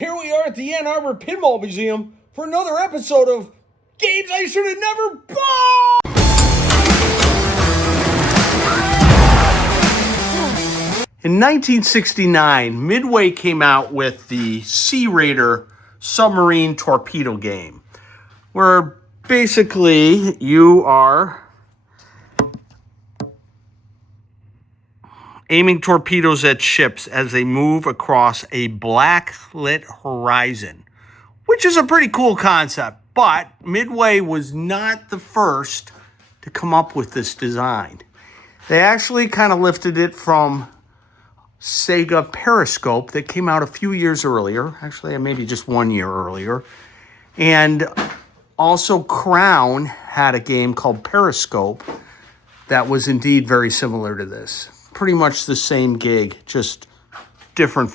Here we are at the Ann Arbor Pinball Museum for another episode of Games I Should Have Never Bought! In 1969, Midway came out with the Sea Raider Submarine torpedo game, where basically you are aiming torpedoes at ships as they move across a black-lit horizon, which is a pretty cool concept. But Midway was not the first to come up with this design. They actually kind of lifted it from Sega Periscope that came out a few years earlier, actually maybe just 1 year earlier. And also Crown had a game called Periscope that was indeed very similar to this. Pretty much the same gig, just different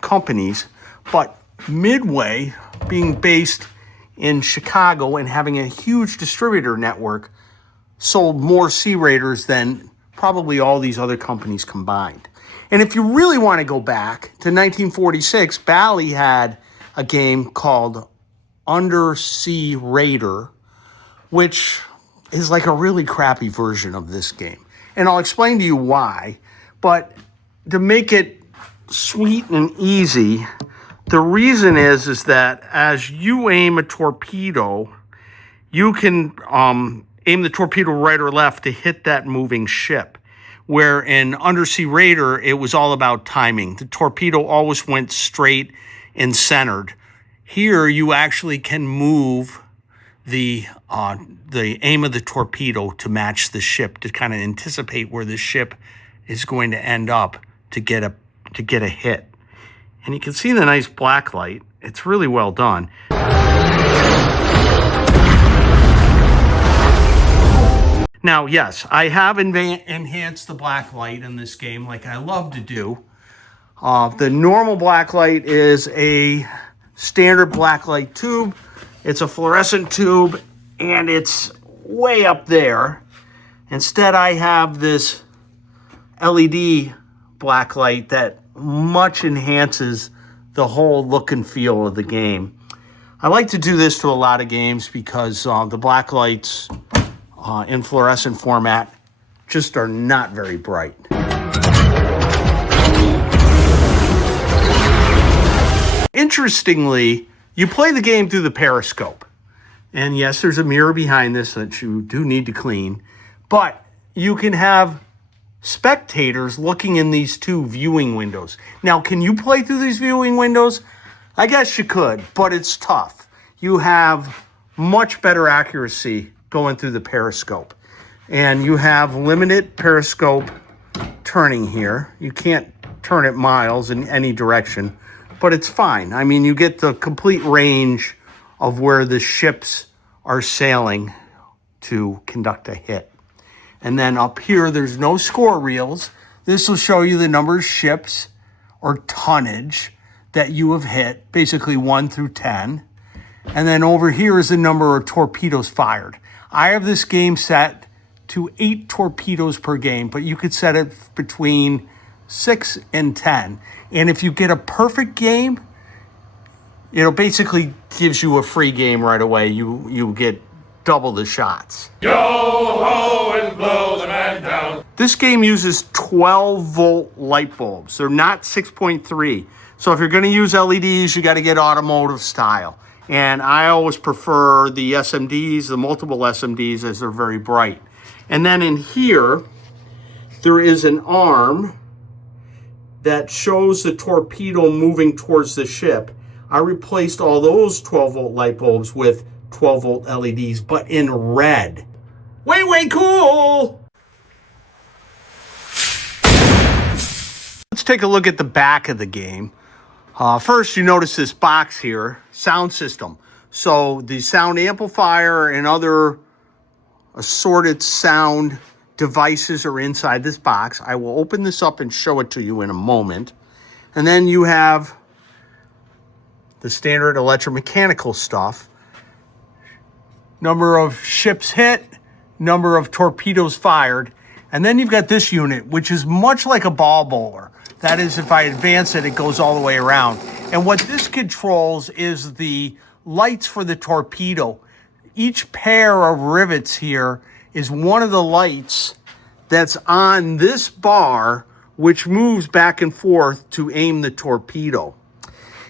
companies. But Midway, being based in Chicago and having a huge distributor network, sold more Sea Raiders than probably all these other companies combined. And if you really want to go back to 1946, Bally had a game called Undersea Raider, which is like a really crappy version of this game. And I'll explain to you why. But to make it sweet and easy, the reason is that as you aim a torpedo, you can aim the torpedo right or left to hit that moving ship. Where in Undersea Raider, it was all about timing. The torpedo always went straight and centered. Here, you actually can move the aim of the torpedo to match the ship, to kind of anticipate where the ship is going to end up to get a hit. And you can see the nice black light. It's really well done. Now, yes, I have enhanced the black light in this game like I love to do. The normal black light is a standard black light tube. It's a fluorescent tube, and it's way up there. Instead, I have this LED black light that much enhances the whole look and feel of the game. I like to do this to a lot of games because the black lights in fluorescent format just are not very bright. Interestingly, you play the game through the Periscope. And yes, there's a mirror behind this that you do need to clean. But you can have spectators looking in these two viewing windows. Now, can you play through these viewing windows? I guess you could, but it's tough. You have much better accuracy going through the Periscope. And you have limited Periscope turning here. You can't turn it miles in any direction. But it's fine. I mean, you get the complete range of where the ships are sailing to conduct a hit. And then up here, there's no score reels. This will show you the number of ships or tonnage that you have hit, basically 1 through 10. And then over here is the number of torpedoes fired. I have this game set to 8 torpedoes per game, but you could set it between 6 and 10. And if you get a perfect game, it basically gives you a free game right away. You get double the shots. Yo ho and blow the man down. This game uses 12-volt light bulbs. They're not 6.3. So if you're going to use LEDs, you got to get automotive style. And I always prefer the SMDs, the multiple SMDs, as they're very bright. And then in here, there is an arm that shows the torpedo moving towards the ship. I replaced all those 12-volt light bulbs with 12-volt LEDs, but in red. Way cool! Let's take a look at the back of the game. First, you notice this box here, sound system. So the sound amplifier and other assorted sound devices are inside this box. I will open this up and show it to you in a moment. And then you have the standard electromechanical stuff. Number of ships hit, number of torpedoes fired. And then you've got this unit, which is much like a ball bowler. That is, if I advance it, it goes all the way around. And what this controls is the lights for the torpedo. Each pair of rivets here is one of the lights that's on this bar, which moves back and forth to aim the torpedo.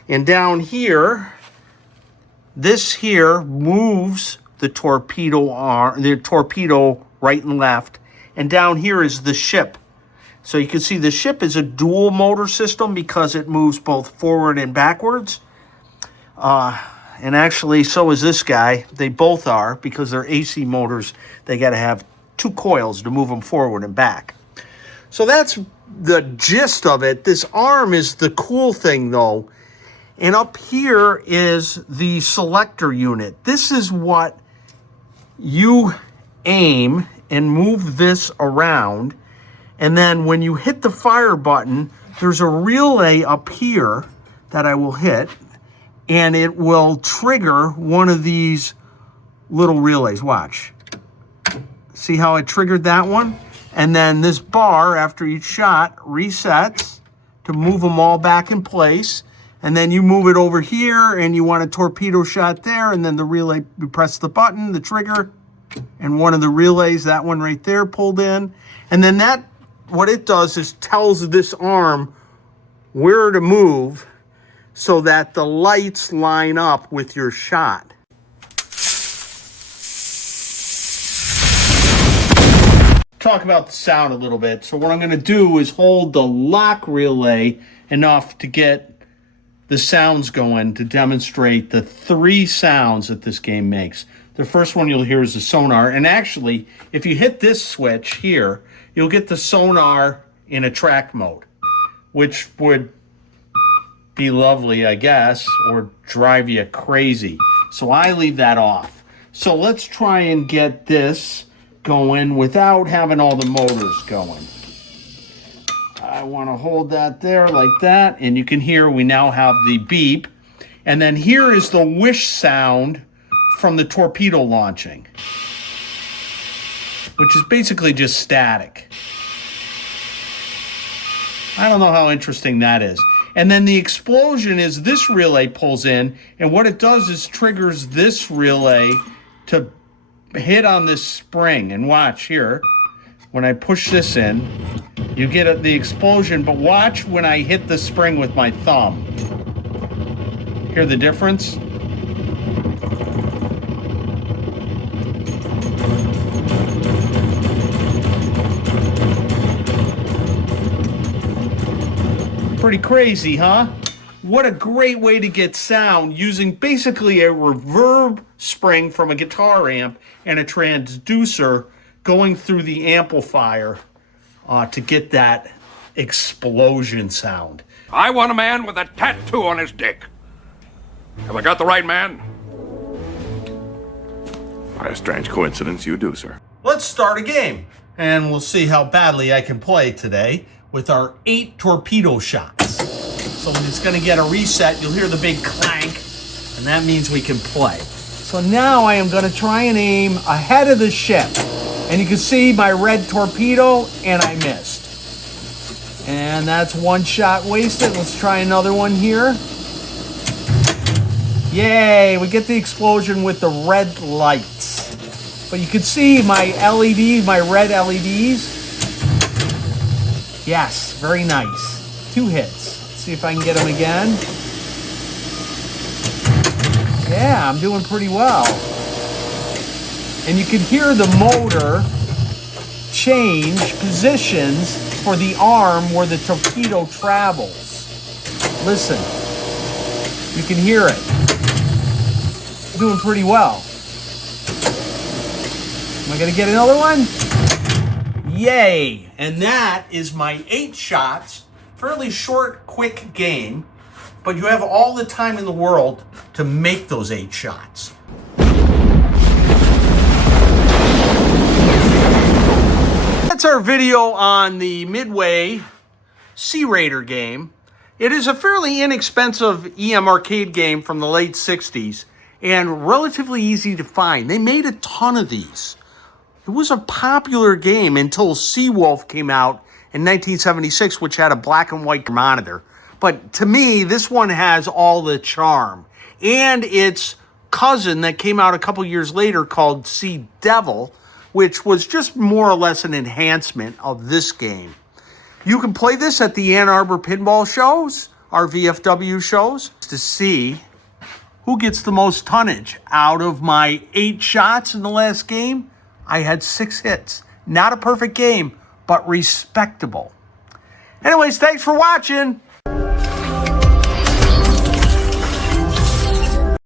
And down here, this here moves the torpedo right and left. And down here is the ship. So you can see the ship is a dual motor system because it moves both forward and backwards. And actually, so is this guy. They both are, because they're AC motors. They got to have 2 coils to move them forward and back. So that's the gist of it. This arm is the cool thing, though. And up here is the selector unit. This is what you aim and move this around. And then when you hit the fire button, there's a relay up here that I will hit. And it will trigger one of these little relays. Watch. See how it triggered that one? And then this bar, after each shot, resets to move them all back in place. And then you move it over here, and you want a torpedo shot there, and then the relay, you press the button, the trigger, and one of the relays, that one right there, pulled in. And then that, what it does is tells this arm where to move so that the lights line up with your shot. Talk about the sound a little bit. So what I'm going to do is hold the lock relay enough to get the sounds going to demonstrate the 3 sounds that this game makes. The first one you'll hear is the sonar. And actually, if you hit this switch here, you'll get the sonar in attract mode, which would be lovely, I guess, or drive you crazy. So I leave that off. So let's try and get this going without having all the motors going. I want to hold that there like that, and you can hear we now have the beep. And then here is the whoosh sound from the torpedo launching, which is basically just static. I don't know how interesting that is. And then the explosion is this relay pulls in, and what it does is triggers this relay to hit on this spring. And watch here, when I push this in, you get the explosion, but watch when I hit the spring with my thumb. Hear the difference? Pretty crazy, huh? What a great way to get sound using basically a reverb spring from a guitar amp and a transducer going through the amplifier to get that explosion sound. I want a man with a tattoo on his dick. Have I got the right man? By a strange coincidence, you do, sir. Let's start a game, and we'll see how badly I can play today with our 8 torpedo shots. So when it's going to get a reset, you'll hear the big clank, and that means we can play. So now I am going to try and aim ahead of the ship. And you can see my red torpedo, and I missed. And that's 1 shot wasted. Let's try another one here. Yay, we get the explosion with the red lights. But you can see my LEDs, my red LEDs. Yes, very nice. 2 hits. Let's see if I can get them again. Yeah, I'm doing pretty well. And you can hear the motor change positions for the arm where the torpedo travels. Listen, you can hear it. I'm doing pretty well. Am I gonna get another one? Yay! And that is my 8 shots. Fairly short, quick game, but you have all the time in the world to make those 8 shots. That's our video on the Midway Sea Raider game. It is a fairly inexpensive EM arcade game from the late 60s and relatively easy to find. They made a ton of these. It was a popular game until Seawolf came out in 1976, which had a black and white monitor. But to me, this one has all the charm. And its cousin that came out a couple years later called Sea Devil, which was just more or less an enhancement of this game. You can play this at the Ann Arbor pinball shows, our VFW shows, to see who gets the most tonnage. Out of my 8 shots in the last game, I had 6 hits. Not a perfect game, but respectable. Anyways, thanks for watching.